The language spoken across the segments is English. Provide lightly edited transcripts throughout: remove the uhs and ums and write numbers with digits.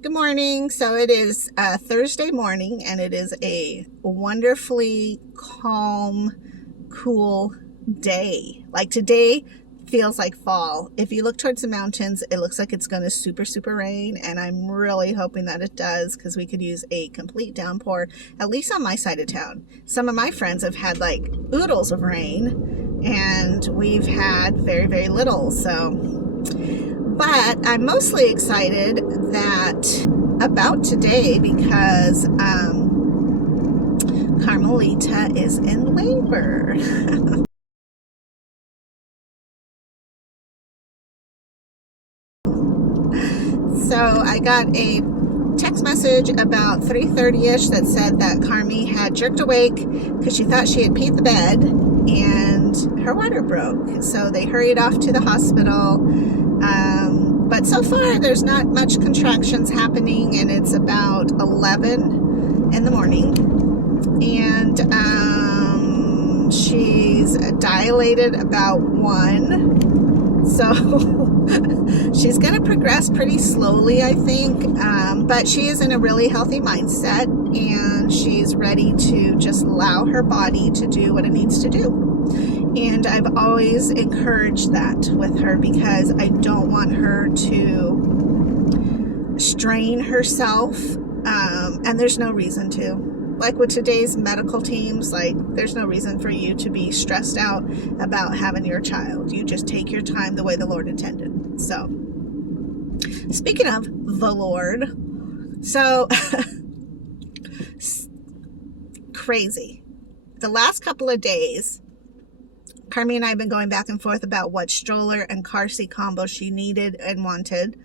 Good morning. So it is Thursday morning, and it is a wonderfully calm, cool day. Like today feels like fall. If you look towards the mountains, it looks like it's going to super rain, and I'm really hoping that it does because we could use a complete downpour, at least on my side of town. Some of my friends have had like oodles of rain, and we've had very little. But I'm mostly excited about today because Carmelita is in labor. So I got a text message about 3:30ish that said that Carmi had jerked awake because she thought she had peed the bed and her water broke. So they hurried off to the hospital. But so far there's not much contractions happening, and it's about 11 in the morning. And she's dilated about 1. So she's going to progress pretty slowly, I think. But she is in a really healthy mindset, and she's ready to just allow her body to do what it needs to do. And I've always encouraged that with her because I don't want her to strain herself. And there's no reason to. Like with today's medical teams, like there's no reason for you to be stressed out about having your child. You just take your time the way the Lord intended. So, speaking of the Lord, so crazy. The last couple of days, Carmi and I have been going back and forth about what stroller and car seat combo she needed and wanted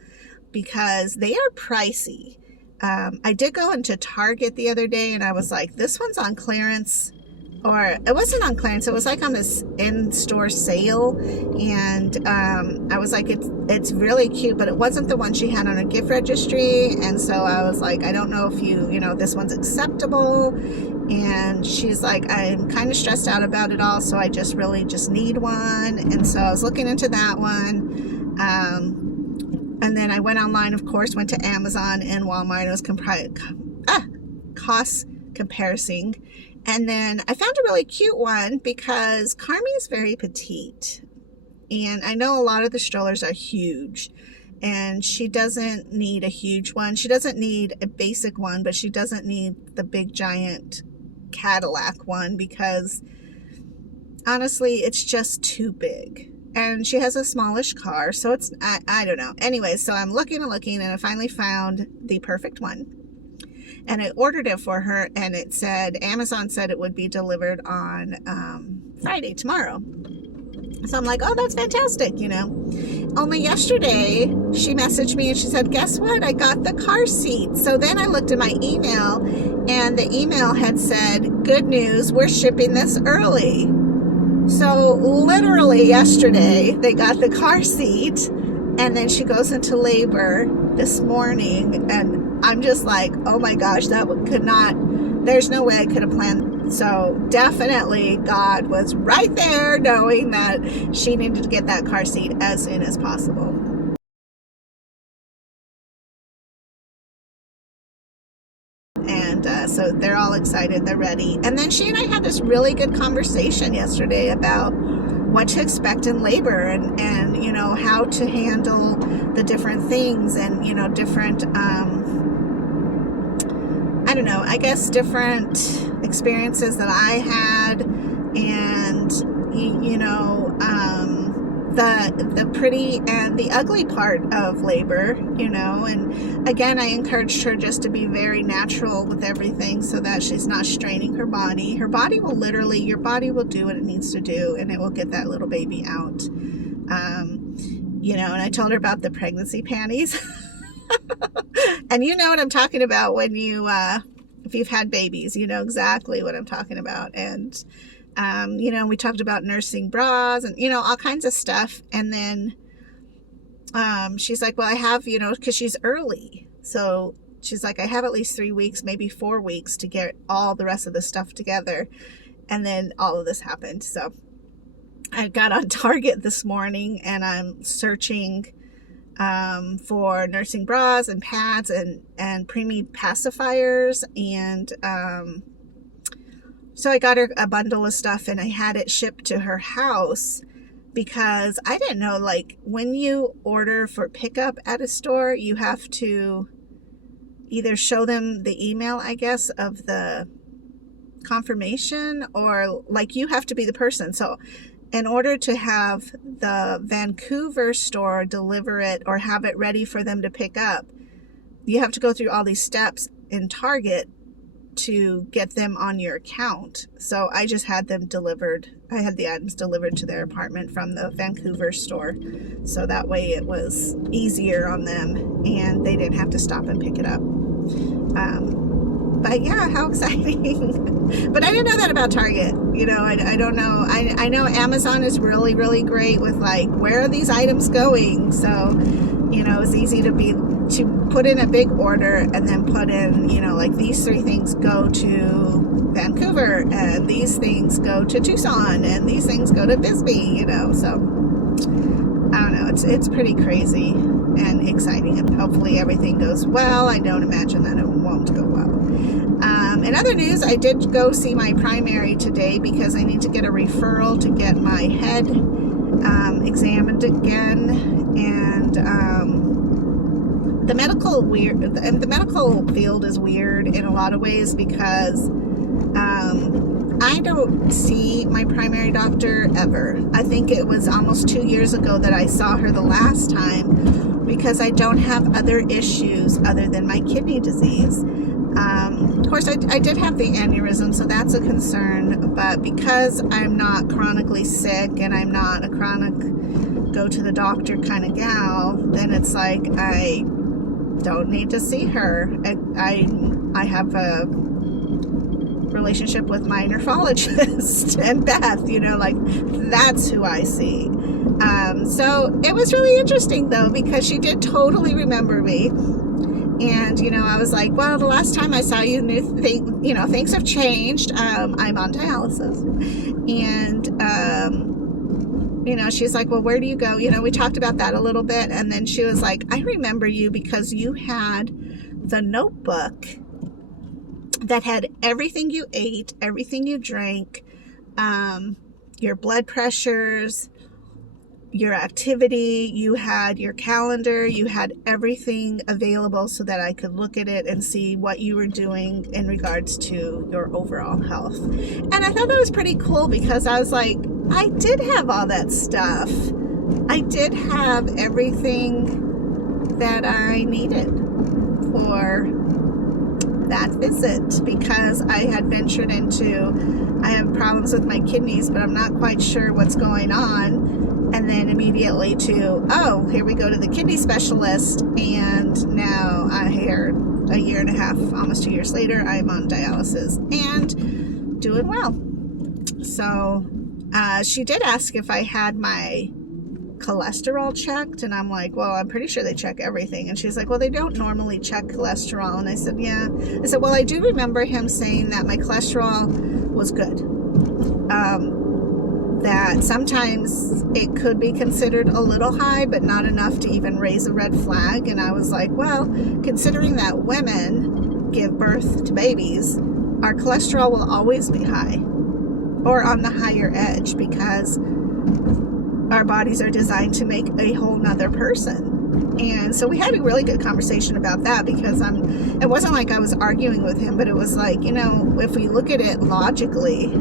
because they are pricey. I did go into Target the other day and I was like, this one's on clearance. Or it wasn't on clearance, it was like on this in-store sale, and I was like, it's really cute, but it wasn't the one she had on her gift registry. And so I was like, I don't know if this one's acceptable. And she's like, I'm kind of stressed out about it all, so I just need one. And so I was looking into that one. And then I went online, of course, went to Amazon and Walmart. It was cost comparison. And then I found a really cute one because Carmi is very petite. And I know a lot of the strollers are huge. And she doesn't need a huge one. She doesn't need a basic one, but she doesn't need the big giant Cadillac one because honestly, it's just too big. And she has a smallish car, so it's, I don't know. Anyway, so I'm looking and I finally found the perfect one. And I ordered it for her, and it said, Amazon said it would be delivered on Friday, tomorrow. So I'm like, oh, that's fantastic, Only yesterday, she messaged me and she said, guess what? I got the car seat. So then I looked at my email, and the email had said, good news, we're shipping this early. So literally yesterday, they got the car seat, and then she goes into labor this morning, and I'm just like, oh my gosh, there's no way I could have planned. So definitely God was right there knowing that she needed to get that car seat as soon as possible. And so they're all excited, they're ready. And then she and I had this really good conversation yesterday about what to expect in labor and how to handle the different things and, different, different experiences that I had, and, the pretty and the ugly part of labor, and again, I encouraged her just to be very natural with everything so that she's not straining her body. Your body will do what it needs to do, and it will get that little baby out. And I told her about the pregnancy panties. And you know what I'm talking about when if you've had babies, you know exactly what I'm talking about. And we talked about nursing bras and, all kinds of stuff. And then she's like, well, I have, because she's early. So she's like, I have at least 3 weeks, maybe 4 weeks to get all the rest of the stuff together. And then all of this happened. So I got on Target this morning, and I'm searching for nursing bras and pads and preemie pacifiers. And so I got her a bundle of stuff and I had it shipped to her house, because I didn't know, like, when you order for pickup at a store, you have to either show them the email, I guess, of the confirmation, or like you have to be the person. So in order to have the Vancouver store deliver it or have it ready for them to pick up, you have to go through all these steps in Target to get them on your account. So I just had them delivered. I had the items delivered to their apartment from the Vancouver store. So that way it was easier on them and they didn't have to stop and pick it up. But yeah, how exciting. But I didn't know that about Target. You know, I don't know. I know Amazon is really, really great with, like, where are these items going? So, you know, it's easy to put in a big order and then put in, you know, like, these 3 things go to Vancouver and these things go to Tucson and these things go to Bisbee, you know. So I don't know. It's pretty crazy and exciting, and hopefully everything goes well. I don't imagine that it won't go well. In other news, I did go see my primary today because I need to get a referral to get my head examined again. And the medical field is weird in a lot of ways, because I don't see my primary doctor ever. I think it was almost 2 years ago that I saw her the last time, because I don't have other issues other than my kidney disease. Of course, I did have the aneurysm, so that's a concern. But because I'm not chronically sick and I'm not a chronic go to the doctor kind of gal, then it's like I don't need to see her. I have a relationship with my nephrologist and Beth, you know, like, that's who I see. So it was really interesting though, because she did totally remember me. And, you know, I was like, well, the last time I saw you, things have changed. I'm on dialysis. And, you know, she's like, well, where do you go? You know, we talked about that a little bit. And then she was like, I remember you because you had the notebook that had everything you ate, everything you drank, your blood pressures, your activity, you had your calendar, you had everything available so that I could look at it and see what you were doing in regards to your overall health. And I thought that was pretty cool, because I was like, I did have all that stuff. I did have everything that I needed for that visit, because I had ventured into, I have problems with my kidneys, but I'm not quite sure what's going on. And then immediately to, oh, here we go to the kidney specialist. And now I hear a year and a half, almost 2 years later, I'm on dialysis and doing well. So she did ask if I had my cholesterol checked, and I'm like, well, I'm pretty sure they check everything. And she's like, well, they don't normally check cholesterol. And I said, yeah. I said, well, I do remember him saying that my cholesterol was good. That sometimes it could be considered a little high, but not enough to even raise a red flag. And I was like, well, considering that women give birth to babies, our cholesterol will always be high or on the higher edge, because our bodies are designed to make a whole nother person. And so we had a really good conversation about that, because it wasn't like I was arguing with him, but it was like, you know, if we look at it logically,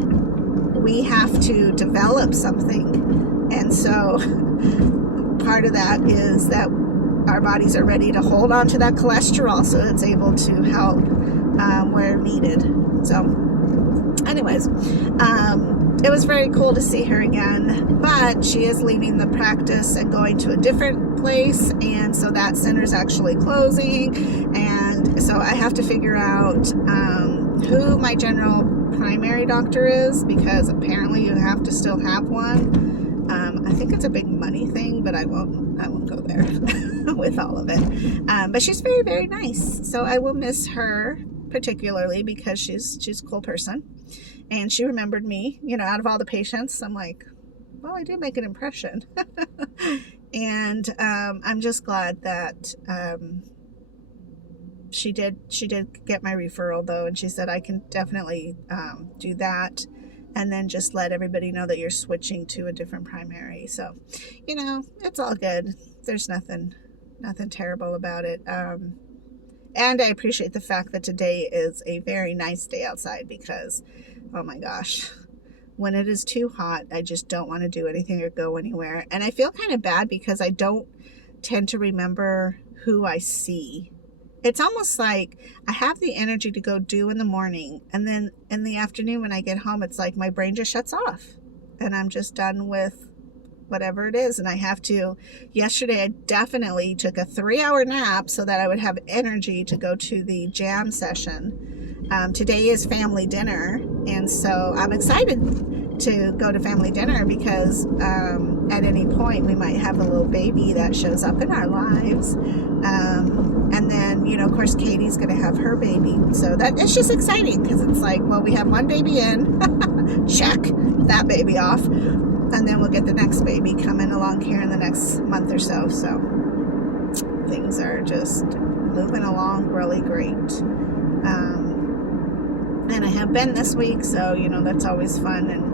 we have to develop something. And so part of that is that our bodies are ready to hold on to that cholesterol so it's able to help where needed. So anyways, it was very cool to see her again, but she is leaving the practice and going to a different place, and so that center's actually closing. And so I have to figure out who my general primary doctor is, because apparently you have to still have one. I think it's a big money thing, but I won't go there with all of it. But she's very, very nice, so I will miss her particularly, because she's a cool person, and she remembered me. You know, out of all the patients, I'm like, well, I did make an impression. And I'm just glad that she did get my referral though, and she said I can definitely do that, and then just let everybody know that you're switching to a different primary. So, you know, it's all good. There's nothing terrible about it. And I appreciate the fact that today is a very nice day outside, because, oh my gosh, when it is too hot, I just don't want to do anything or go anywhere. And I feel kind of bad because I don't tend to remember who I see. It's almost like I have the energy to go do in the morning, and then in the afternoon when I get home, it's like my brain just shuts off and I'm just done with whatever it is. And I have to, yesterday I definitely took a 3-hour nap so that I would have energy to go to the jam session. Today is family dinner, and so I'm excited to go to family dinner because at any point we might have a little baby that shows up in our lives. And then, you know, of course, Katie's going to have her baby. So that it's just exciting because it's like, well, we have one baby in, check that baby off. And then we'll get the next baby coming along here in the next month or so. So things are just moving along really great. And I have Ben this week, so, you know, that's always fun. And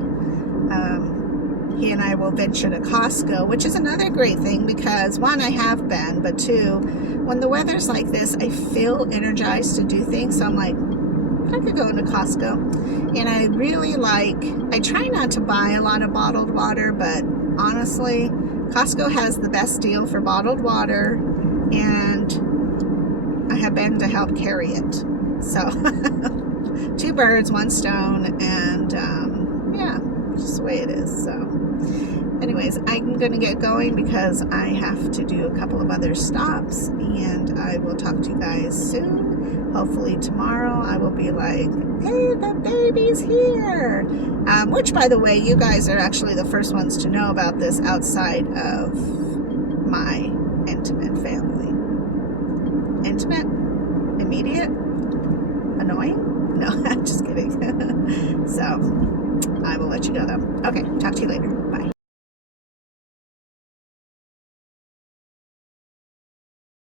he and I will venture to Costco, which is another great thing because, one, I have Ben, but two, when the weather's like this, I feel energized to do things. So I'm like, I could go into Costco. And I really I try not to buy a lot of bottled water, but honestly, Costco has the best deal for bottled water, and I have Ben to help carry it. So, 2 birds, 1 stone, and yeah, just the way it is. So, anyways, I'm going to get going because I have to do a couple of other stops, and I will talk to you guys soon. Hopefully tomorrow I will be like, hey, the baby's here. Which, by the way, you guys are actually the first ones to know about this outside of my intimate family. Intimate? Immediate? Annoying? No, I'm just kidding. So, I will let you know though. Okay, talk to you later.